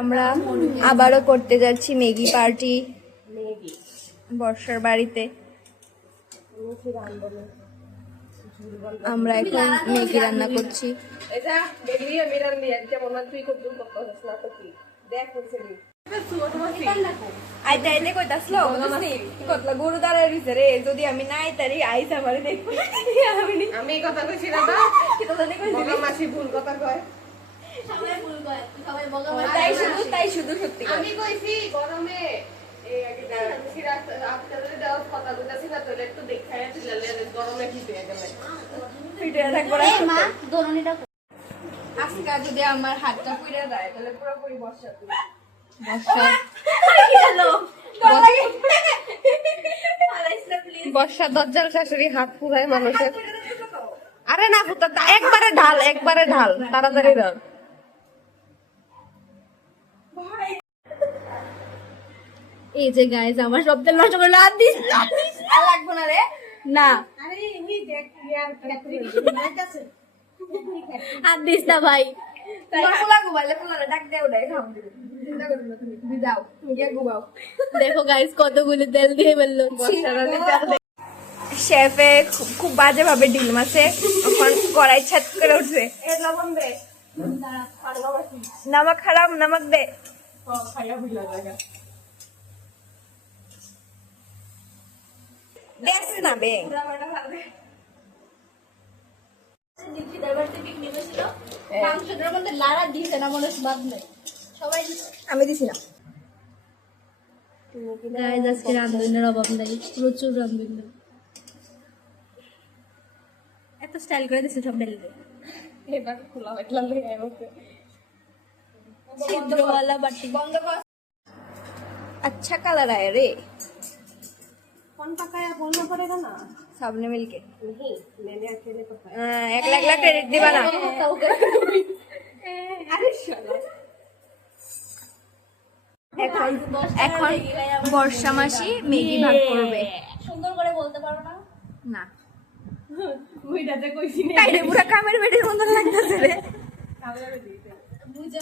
আমরা আবারও করতে যাচ্ছি ম্যাগি পার্টি বর্ষার বাড়িতে। আমরা এখন ম্যাগি রান্না করছি। আইতে আইতে কইতাছলো গরু দাঁড়ায় রইছে রে, যদি আমি না আইতারি আইস আমারে দেখবো। আমি এই কথা কইছি না দা, বড় মাসি ভুল কথা কয়। সবাই ভুল কয়, সবাই বগা তাই শুধু সত্যি আমি কইছি গরমে এই আগে সিরাত আপনাদের দাও কথা কইতাছি না, তোলে একটু দেখায় দিলে গরমে কি পেয়ে গেলে ফিটে থাকবো। এই মা দোরনিটা আজকে যদি আমার হাতটা পুড়ে যায় তাহলে পুরোপুরি বর্ষা বর্ষা দজ্জাল শাশুড়ি হাত পুরায় মানুষের। আরে না পুতা, একবারে ঢাল তাড়াতাড়ি ঢাল। এই যে গাইস আমার সব তেল নষ্ট করে রাত দিস লাগবো না রে। না আরে এই দেখ ইয়ার কাছে হাত দিস না ভাই। দেখো গাইস কতগুলো তেল দিয়ে ফেললো। শেফে খুব বাজে ভাবে ডিল মাছে এখন কড়াই ছাদ করে উঠছে। নামক হারাম, নামক দে। দেশ না বে। মাংসটার মধ্যে লাড়া দিয়েছে না মনে বাদ নেই, সবাই আমি দিছি না। গাইস আজকে রান্ধনের অভাব নাই, প্রচুর রান্ধন। এত স্টাইল করে দিছে সব ডালিতে। এবার খোলা হইলাম দেখে আমাকে ছিদ্রওয়ালা বাটি। अच्छा कलर आया रे। कौन पकाया बोलना पड़ेगा ना। सबने मिलके नहीं मैंने अकेले पकाया। 1 लाख क्रेडिट दिबा ना। अरे शाला এখন এখন বর্ষা মাসি ম্যাগি ভাগ করবে। সুন্দর করে বলতে পারো না? না ওইটাতে কইছি না। তাইলে পুরো কামের বেটির মতন লাগতেছে রে। কামড়ে দিতে বুঝে